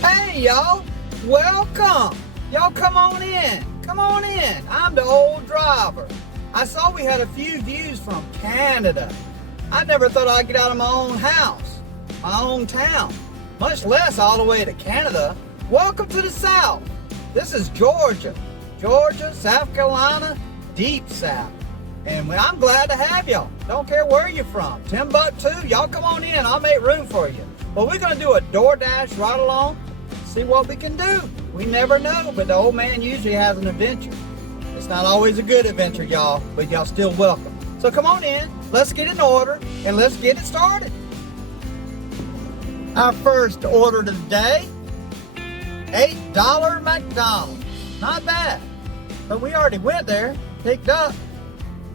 Hey y'all, welcome. Y'all come on in. Come on in. I'm the old driver. I saw we had a few views from Canada. I never thought I'd get out of my own house, my own town, much less all the way to Canada. Welcome to the South. This is Georgia, South Carolina, deep South. And I'm glad to have y'all. Don't care where you're from. Timbuktu, y'all come on in. I'll make room for you. Well, we're going to do a DoorDash ride along. See what we can do. We never know, but the old man usually has an adventure. It's not always a good adventure, y'all, but y'all still welcome. So come on in, let's get in order, and let's get it started. Our first order today, $8 McDonald's. Not bad, but we already went there, picked up,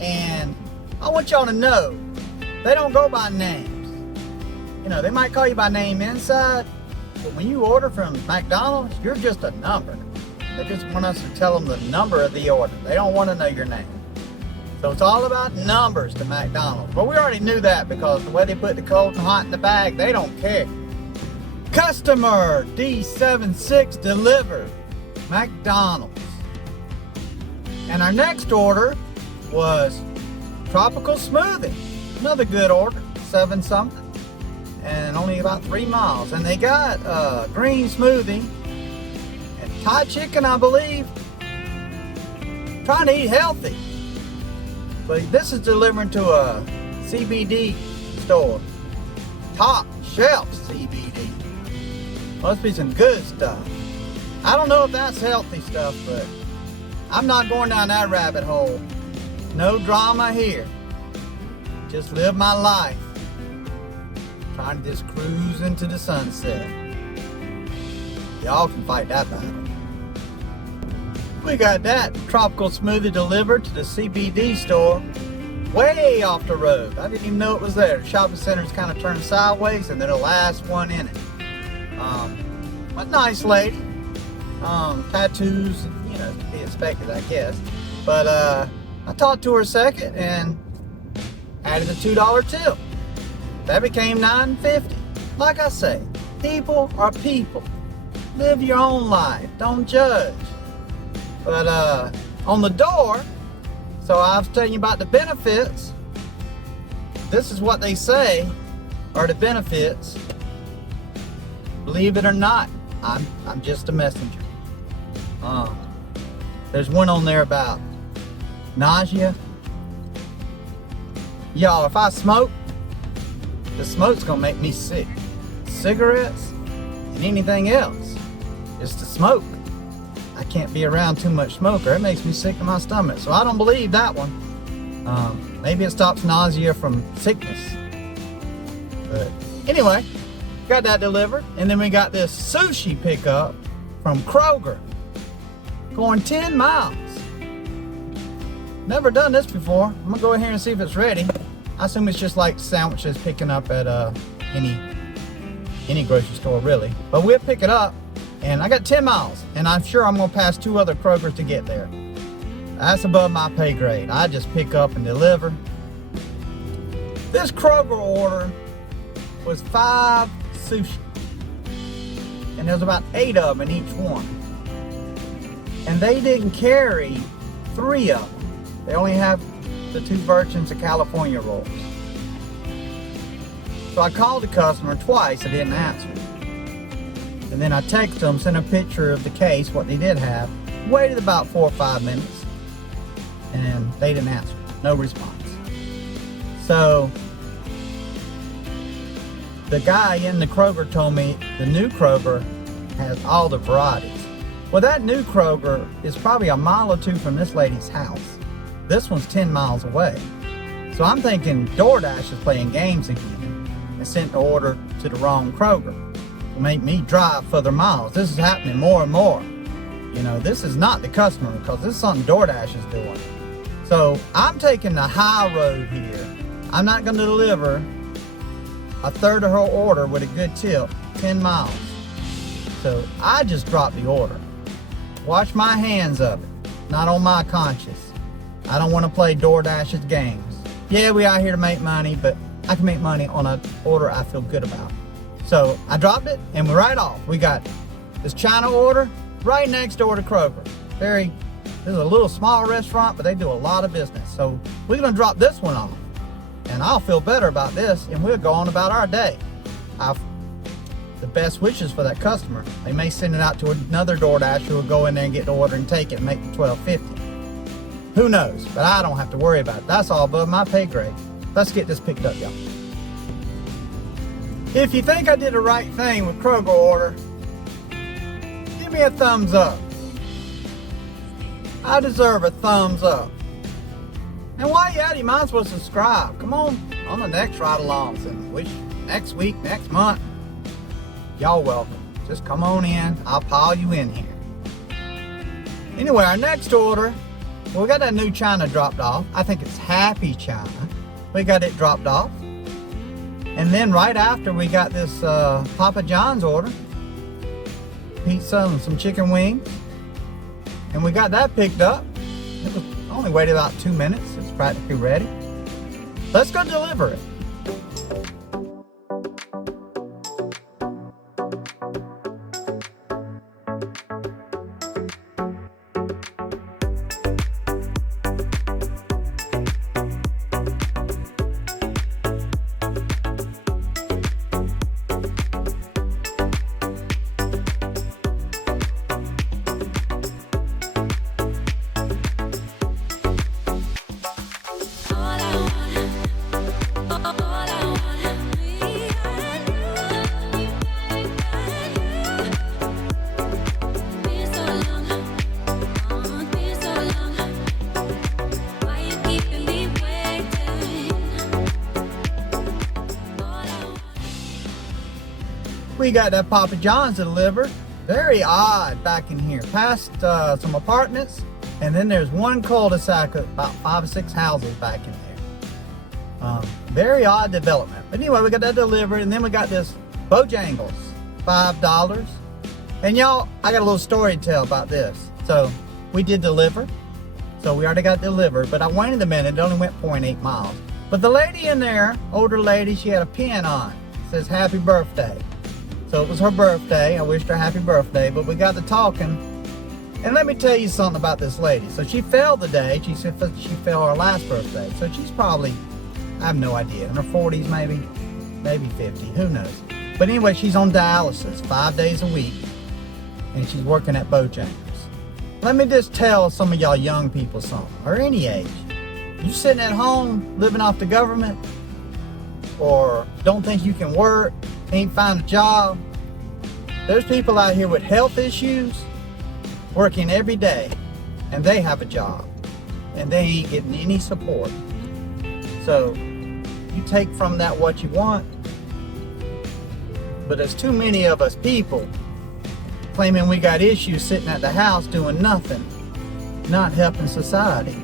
and I want y'all to know, they don't go by names. You know, they might call you by name inside, but when you order from McDonald's, you're just a number. They just want us to tell them the number of the order. They don't want to know your name. So it's all about numbers to McDonald's. Well, we already knew that because the way they put the cold and hot in the bag, they don't care. Customer D76 delivered, McDonald's. And our next order was tropical smoothie. Another good order, 7 something. And only about 3 miles. And they got green smoothie and Thai chicken, I believe. Trying to eat healthy. But this is delivering to a CBD store. Top shelf CBD. Must be some good stuff. I don't know if that's healthy stuff, but I'm not going down that rabbit hole. No drama here. Just live my life. Trying to just cruise into the sunset. Y'all can fight that battle. We got that tropical smoothie delivered to the CBD store way off the road. I didn't even know it was there. The shopping center's kind of turned sideways and they're the last one in it. But nice lady. Tattoos, you know, to be expected, I guess. But I talked to her a second and added a $2 tip. That became $9.50. Like I say, people are people. Live your own life. Don't judge. But on the door, so I was telling you about the benefits. This is what they say are the benefits. Believe it or not, I'm just a messenger. There's one on there about nausea. Y'all, if I smoke, the smoke's gonna make me sick. Cigarettes and anything else. It's the smoke. I can't be around too much smoke or it makes me sick in my stomach. So I don't believe that one. Maybe it stops nausea from sickness. But anyway, got that delivered. And then we got this sushi pickup from Kroger. Going 10 miles. Never done this before. I'm gonna go ahead and see if it's ready. I assume it's just like sandwiches picking up at any grocery store, really. But we'll pick it up, and I got 10 miles, and I'm sure I'm gonna pass 2 other Krogers to get there. That's above my pay grade. I just pick up and deliver. This Kroger order was 5 sushi, and there's about 8 of them in each one. And they didn't carry 3 of them. They only have the 2 versions of California rolls. So I called the customer twice, I didn't answer. And then I texted them, sent a picture of the case, what they did have, waited about 4 or 5 minutes, and they didn't answer, no response. So the guy in the Kroger told me the new Kroger has all the varieties. Well, that new Kroger is probably a mile or 2 from this lady's house. This one's 10 miles away. So I'm thinking DoorDash is playing games again and sent the order to the wrong Kroger to make me drive further miles. This is happening more and more. You know, this is not the customer because this is something DoorDash is doing. So I'm taking the high road here. I'm not going to deliver a third of her order with a good tip, 10 miles. So I just dropped the order. Wash my hands of it. Not on my conscience. I don't want to play DoorDash's games. Yeah, we out here to make money, but I can make money on an order I feel good about. So I dropped it and we're right off. We got this China order right next door to Kroger. This is a little small restaurant, but they do a lot of business. So we're gonna drop this one off, and I'll feel better about this, and we'll go on about our day. The best wishes for that customer. They may send it out to another DoorDash who will go in there and get the order and take it and make the $12.50. Who knows? But I don't have to worry about it. That's all above my pay grade. Let's get this picked up, y'all. If you think I did the right thing with Kroger order, give me a thumbs up. I deserve a thumbs up. And while you're at it, you might as well subscribe. Come on the next ride-alongs and next week, next month. Y'all welcome. Just come on in. I'll pile you in here. Anyway, our next order, we got that new China dropped off. I think it's Happy China. We got it dropped off. And then right after, we got this Papa John's order. Pizza and some chicken wings. And we got that picked up. It was only waited about 2 minutes. It's practically ready. Let's go deliver it. We got that Papa John's delivered. Very odd back in here. Past some apartments, and then there's one cul-de-sac, about 5 or 6 houses back in there. Very odd development. But anyway, we got that delivered, and then we got this Bojangles, $5. And y'all, I got a little story to tell about this. So we did deliver. So we already got delivered, but I waited a minute. It only went 0.8 miles. But the lady in there, older lady, she had a pin on. It says happy birthday. So it was her birthday. I wished her happy birthday, but we got to talking. And let me tell you something about this lady. So she fell today. She said she fell her last birthday. So she's probably, I have no idea, in her 40s maybe 50, who knows. But anyway, she's on dialysis 5 days a week, and she's working at Bojangles. Let me just tell some of y'all young people something, or any age. You sitting at home living off the government, or don't think you can work, ain't find a job. There's people out here with health issues working every day, and they have a job, and they ain't getting any support. So you take from that what you want, but there's too many of us people claiming we got issues sitting at the house doing nothing, not helping society.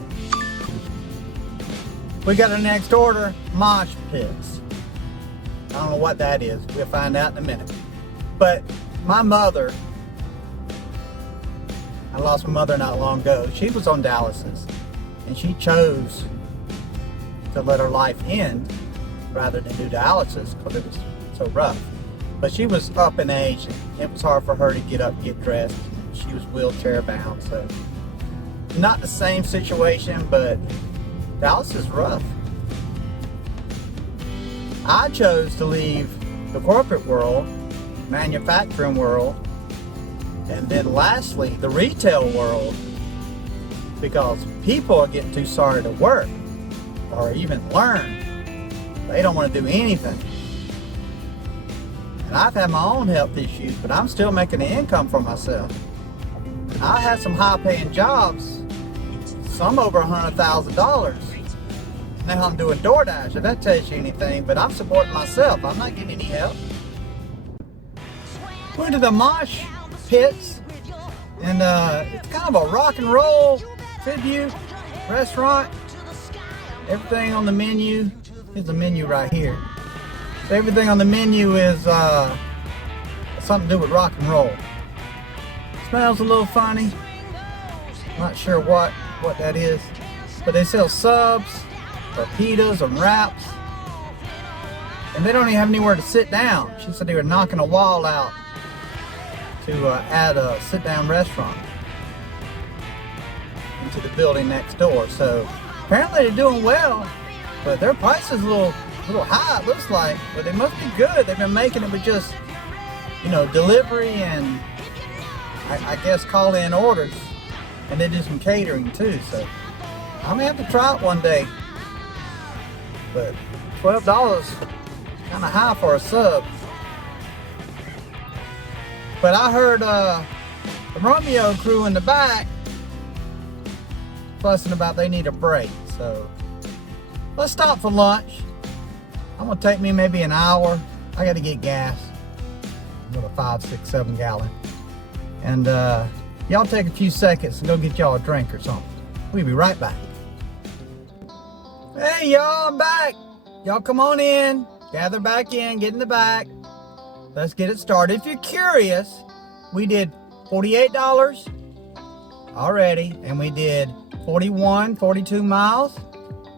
We got our next order, mosh pits. I don't know what that is. We'll find out in a minute. But my mother, I lost my mother not long ago. She was on dialysis, and she chose to let her life end rather than do dialysis because it was so rough. But she was up in age, and it was hard for her to get up, get dressed. She was wheelchair bound, so not the same situation, but dialysis is rough. I chose to leave the corporate world, manufacturing world, and then lastly, the retail world, because people are getting too sorry to work or even learn. They don't want to do anything. And I've had my own health issues, but I'm still making an income for myself. I had some high-paying jobs, some over $100,000. Now I'm doing DoorDash, if that tells you anything, but I'm supporting myself. I'm not getting any help. Went to the mosh pits, and it's kind of a rock and roll tribute restaurant. Everything on the menu, here's the menu right here. So everything on the menu is something to do with rock and roll. Smells a little funny. Not sure what that is, but they sell subs, or pitas, or wraps, and they don't even have anywhere to sit down. She said they were knocking a wall out to add a sit-down restaurant into the building next door. So apparently they're doing well, but their price is a little high, it looks like, but they must be good. They've been making it with just, delivery and I guess call-in orders, and they do some catering too. So I may have to try it one day, but $12 kind of high for a sub. But I heard the Romeo crew in the back fussing about they need a break. So let's stop for lunch. I'm gonna take me maybe an hour. I gotta get gas. With a 5, 6, 7 gallon. And y'all take a few seconds and go get y'all a drink or something. We'll be right back. Hey y'all, I'm back. Y'all come on in, gather back in, get in the back. Let's get it started. If you're curious, we did $48 already, and we did 42 miles,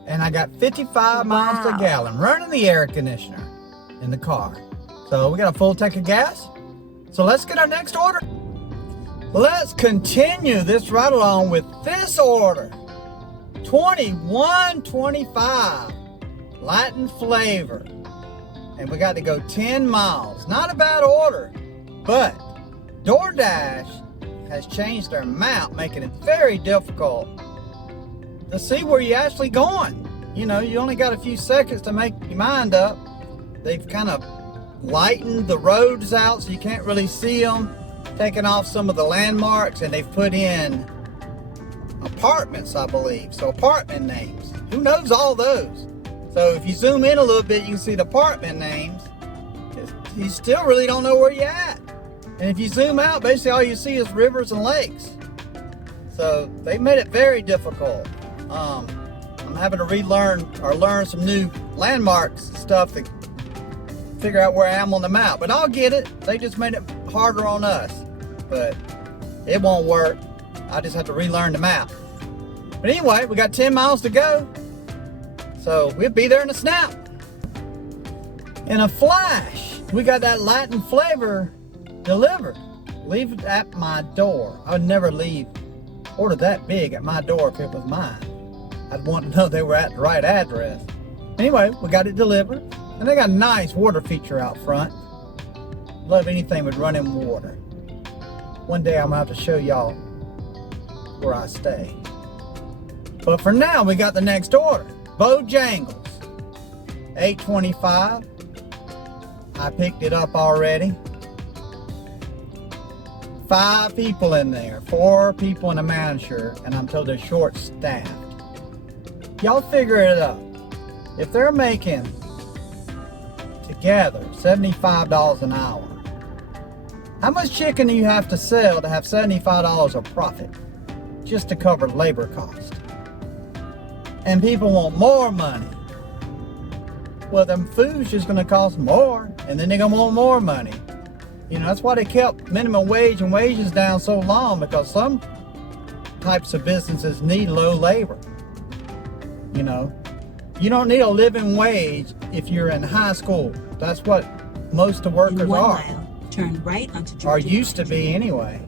and I got 55 miles per gallon running the air conditioner in the car. So we got a full tank of gas. So let's get our next order. Let's continue this right along with this order. $21.25 Latin flavor. And we got to go 10 miles. Not a bad order, but DoorDash has changed their map, making it very difficult to see where you're actually going. You only got a few seconds to make your mind up. They've kind of lightened the roads out so you can't really see them, taking off some of the landmarks, and they've put in apartments, I believe. So apartment names. Who knows all those? So if you zoom in a little bit, you can see the apartment names. You still really don't know where you're at. And if you zoom out, basically all you see is rivers and lakes. So they made it very difficult. I'm having to relearn or learn some new landmarks and stuff to figure out where I am on the map. But I'll get it. They just made it harder on us. But it won't work. I just have to relearn the map. But anyway, we got 10 miles to go. So we'll be there in a snap. In a flash, we got that Latin flavor delivered. Leave it at my door. I would never order that big at my door if it was mine. I'd want to know they were at the right address. Anyway, we got it delivered. And they got a nice water feature out front. Love anything with running water. One day I'm gonna have to show y'all where I stay. But for now, we got the next order. Bojangles, $8.25. I picked it up already. 5 people in there, 4 people in a manager, and I'm told they're short-staffed. Y'all figure it out. If they're making together $75 an hour, how much chicken do you have to sell to have $75 of profit just to cover labor cost? And people want more money. Well, them food's just gonna cost more, and then they're gonna want more money. That's why they kept minimum wage and wages down so long, because some types of businesses need low labor. You don't need a living wage if you're in high school. That's what most of the workers are. Turn right onto Georgia. Or used to be anyway.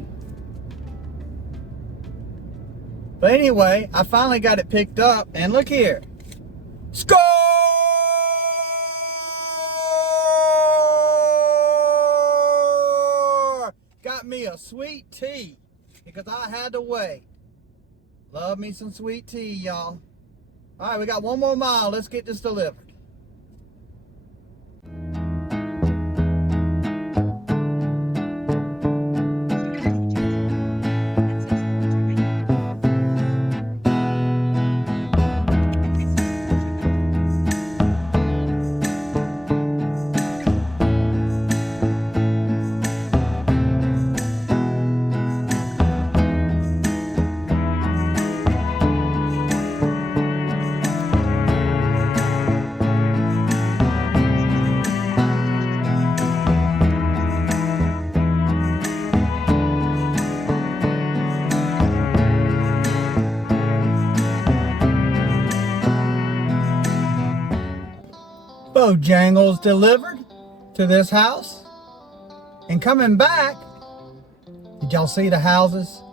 But anyway, I finally got it picked up, and look here. Score! Got me a sweet tea because I had to wait. Love me some sweet tea, y'all. All right, we got 1 more mile. Let's get this delivered. Bojangles delivered to this house. And coming back, Did y'all see the houses?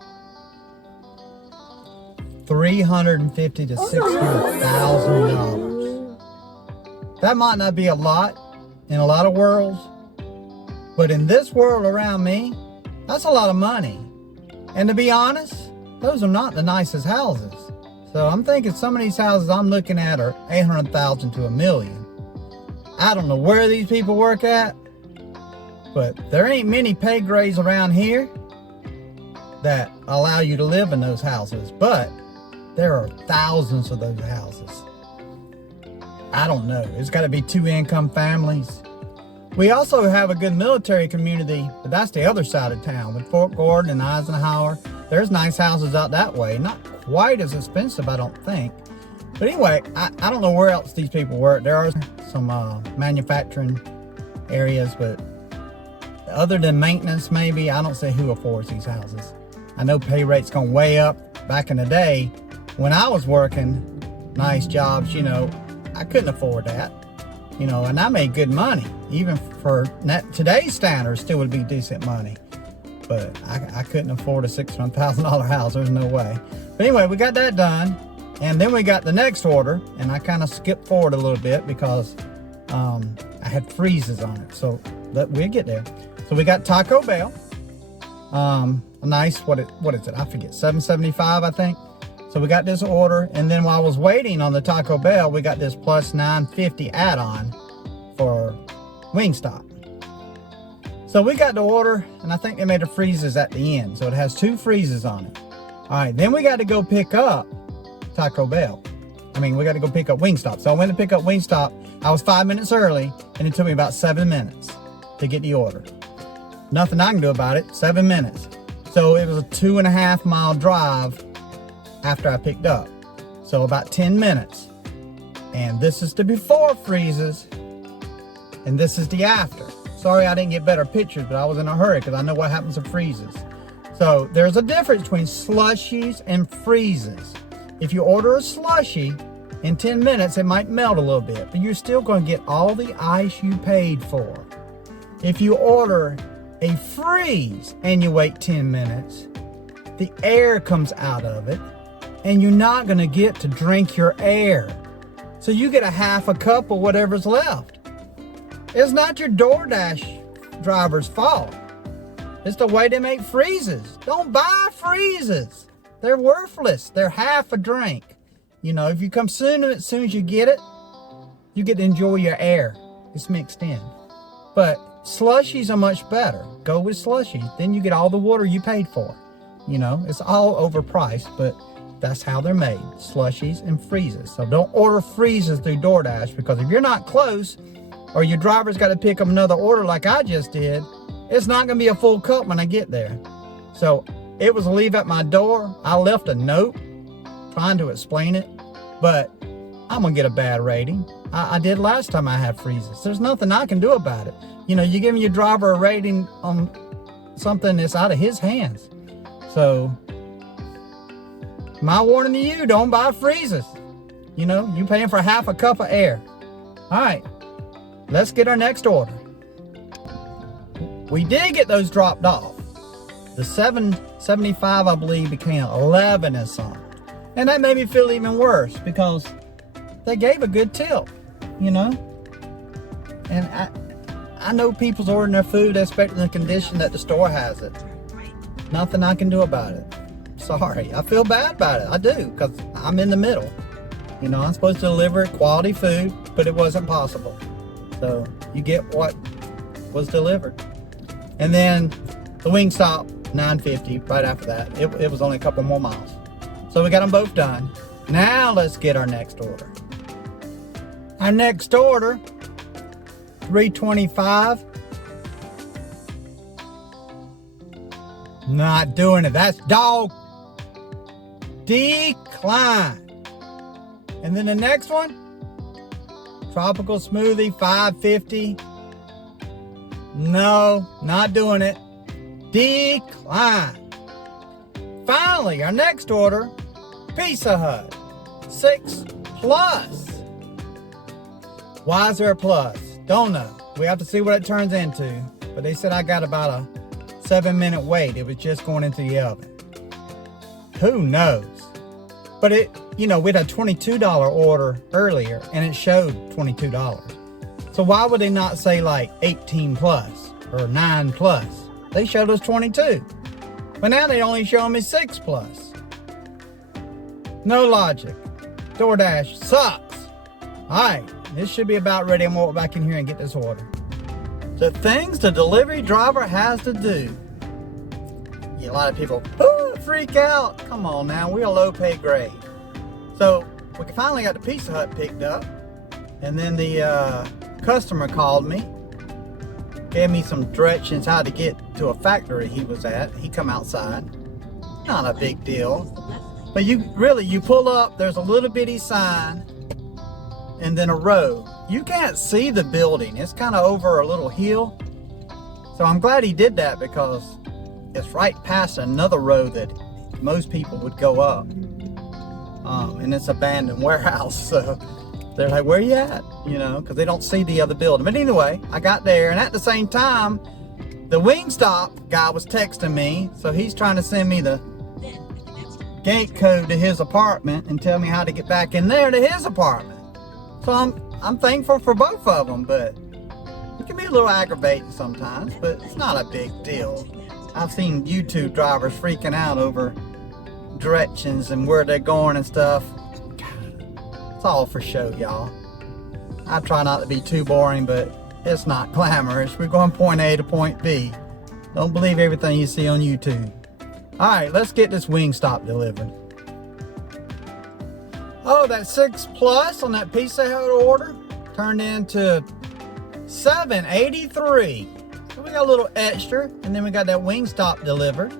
$350,000 to $600,000. That might not be a lot in a lot of worlds, but in this world around me, that's a lot of money. And to be honest, those are not the nicest houses. So I'm thinking some of these houses I'm looking at are $800,000 to $1 million. I don't know where these people work at, but there ain't many pay grades around here that allow you to live in those houses. But there are thousands of those houses. I don't know. It's got to be 2-income families. We also have a good military community, but that's the other side of town with Fort Gordon and Eisenhower. There's nice houses out that way. Not quite as expensive, I don't think. But anyway, I don't know where else these people work. There are some manufacturing areas, but other than maintenance, maybe, I don't see who affords these houses. I know pay rates gone way up. Back in the day, when I was working nice jobs, you know, I couldn't afford that. You know, and I made good money. Even for today's standards, still would be decent money. But I couldn't afford a $600,000 house. There's no way. But anyway, we got that done. And then we got the next order. And I kind of skipped forward a little bit because I had freezes on it. So we'll get there. So we got Taco Bell. A nice, what is it? I forget, $7.75, I think. So we got this order, and then while I was waiting on the Taco Bell, we got this plus $9.50 add-on for Wingstop. So we got the order, and I think they made the freezes at the end. So it has 2 freezes on it. All right, then we got to go pick up Taco Bell. We got to go pick up Wingstop. So I went to pick up Wingstop. I was 5 minutes early, and it took me about 7 minutes to get the order. Nothing I can do about it, 7 minutes. So it was a 2.5 mile drive after I picked up. So about 10 minutes. And this is the before freezes, and this is the after. Sorry I didn't get better pictures, but I was in a hurry because I know what happens to freezes. So there's a difference between slushies and freezes. If you order a slushie, in 10 minutes it might melt a little bit, but you're still going to get all the ice you paid for. If you order a freeze and you wait 10 minutes, the air comes out of it, and you're not going to get to drink your air. So you get a half a cup of whatever's left. It's not your DoorDash driver's fault. It's the way they make freezes. Don't buy freezes. They're worthless. They're half a drink. You know, if you come soon as you get it, you get to enjoy your air. It's mixed in. But slushies are much better. Go with slushies. Then you get all the water you paid for. You know, it's all overpriced, but that's how they're made, slushies and freezes. So don't order freezes through DoorDash, because if you're not close, or your driver's got to pick up another order like I just did, it's not going to be a full cup when I get there. So it was a leave at my door. I left a note trying to explain it, but I'm going to get a bad rating. I did last time I had freezes. There's nothing I can do about it. You know, you're giving your driver a rating on something that's out of his hands. So my warning to you, don't buy freezes. You know, you're paying for half a cup of air. All right, let's get our next order. We did get those dropped off. The $7.75, I believe, became 11 and something. And that made me feel even worse because they gave a good tip, you know. And I know people's ordering their food expecting the condition that the store has it. Nothing I can do about it. Sorry, I feel bad about it. I do, because I'm in the middle. You know, I'm supposed to deliver quality food, but it wasn't possible. So you get what was delivered. And then the Wingstop, $9.50 right after that. It was only a couple more miles. So we got them both done. Now let's get our next order. Our next order, $3.25. Not doing it. That's dog. Decline. And then the next one, tropical smoothie, $5.50. No, not doing it. Decline. Finally, our next order, Pizza Hut, 6+. Why is there a plus? Don't know. We have to see what it turns into. But they said I got about a 7-minute wait. It was just going into the oven. Who knows? But it, we had a $22 order earlier and it showed $22. So why would they not say like 18 plus or 9 plus? They showed us 22. But now they only show me 6 plus. No logic. DoorDash sucks. Alright, this should be about ready. I'm gonna walk back in here and get this order. The things the delivery driver has to do. Yeah, a lot of people freak out. Come on now, we're a low pay grade. So we finally got the Pizza Hut picked up, and then the customer called me, gave me some directions how to get to a factory he was at. He come outside. Not a big deal. But you pull up, there's a little bitty sign and then a road. You can't see the building. It's kind of over a little hill. So I'm glad he did that because it's right past another road that most people would go up. And it's abandoned warehouse. So they're like, where you at? Because they don't see the other building. But anyway, I got there, and at the same time, the Wingstop guy was texting me. So he's trying to send me the gate code to his apartment and tell me how to get back in there to his apartment. So I'm thankful for both of them, but it can be a little aggravating sometimes, but it's not a big deal. I've seen YouTube drivers freaking out over directions and where they're going and stuff. It's all for show, y'all. I try not to be too boring, but it's not glamorous. We're going point A to point B. Don't believe everything you see on YouTube. Alright, let's get this Wingstop delivered. Oh, that 6 plus on that Pizza Hut order turned into $7.83. So we got a little extra, and then we got that Wingstop delivered.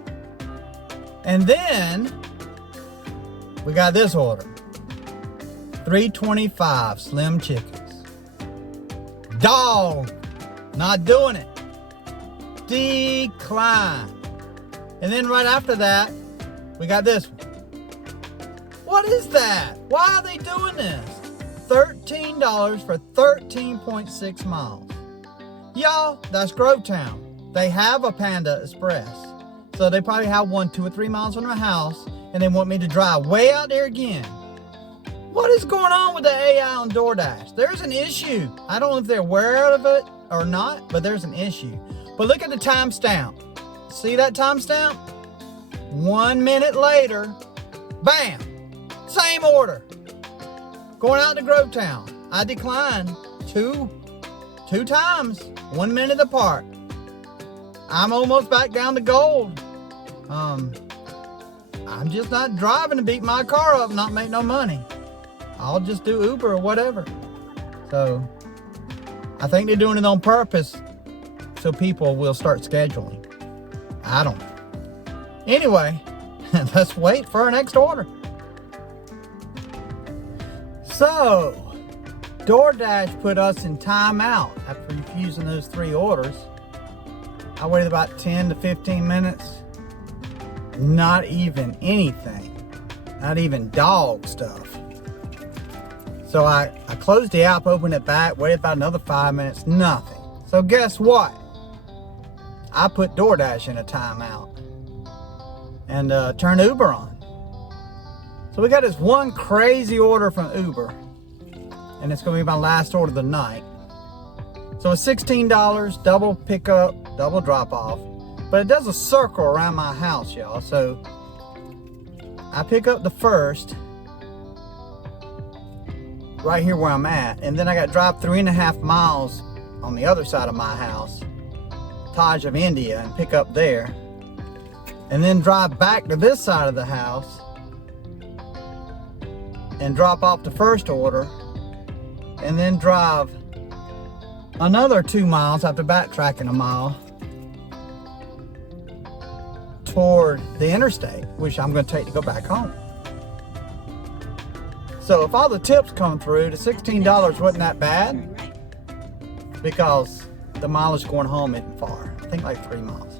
And then we got this order. $3.25 Slim Chickens. Dog. Not doing it. Decline. And then right after that, we got this one. What is that? Why are they doing this? $13 for 13.6 miles. Y'all, that's Grovetown. They have a Panda Express. So they probably have one 2 or 3 miles from their house, and they want me to drive way out there again. What is going on with the AI on DoorDash? There's an issue. I don't know if they're aware of it or not, but there's an issue. But look at the timestamp. See that timestamp? 1 minute later, bam, same order. Going out to Grovetown. I declined two times, 1 minute apart. I'm almost back down to gold. I'm just not driving to beat my car up and not make no money. I'll just do Uber or whatever. So I think they're doing it on purpose so people will start scheduling. I don't know. Anyway, let's wait for our next order. So, DoorDash put us in timeout after refusing those 3 orders. I waited about 10 to 15 minutes. Not even anything. Not even dog stuff. So I closed the app, opened it back, waited about another 5 minutes, nothing. So guess what? I put DoorDash in a timeout and turned Uber on. So we got this one crazy order from Uber, and it's going to be my last order of the night. So it's $16, double pickup, double drop off, but it does a circle around my house, y'all. So I pick up the first right here where I'm at, and then I got to drive 3.5 miles on the other side of my house, Taj of India, and pick up there, and then drive back to this side of the house and drop off the first order, and then drive another 2 miles after backtracking a mile toward the interstate, which I'm going to take to go back home. So if all the tips come through, the $16 wasn't that bad, because the mileage going home isn't far. I think like 3 miles.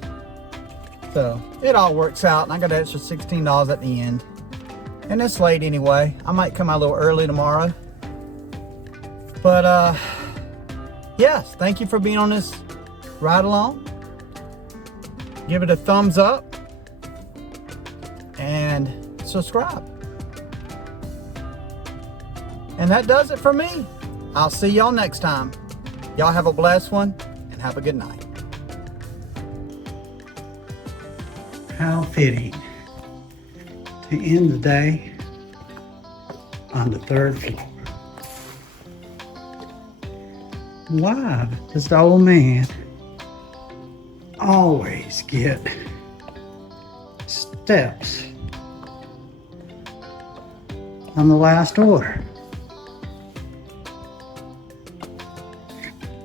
So it all works out, and I got an extra $16 at the end. And it's late anyway. I might come out a little early tomorrow. But yes, thank you for being on this ride along. give it a thumbs up, and subscribe. And that does it for me. I'll see y'all next time. Y'all have a blessed one and have a good night. How fitting to end the day on the 3rd floor. Why does the old man always get steps on the last order?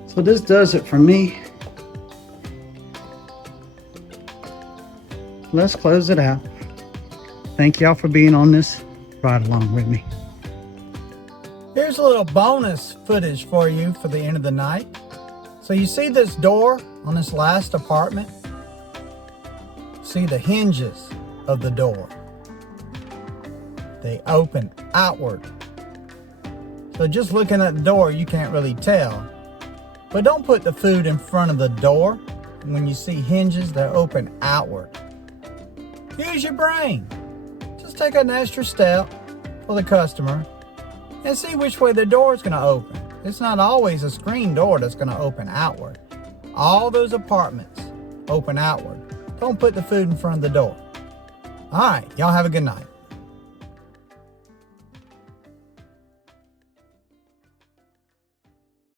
So this does it for me. Let's close it out. Thank y'all for being on this ride along with me. Here's a little bonus footage for you for the end of the night. So you see this door on this last apartment? See the hinges of the door. They open outward. So just looking at the door, you can't really tell. But don't put the food in front of the door. When you see hinges, they're open outward. Use your brain. Just take an extra step for the customer and see which way the door is going to open. It's not always a screen door that's going to open outward. All those apartments open outward. Don't put the food in front of the door. All right, y'all have a good night.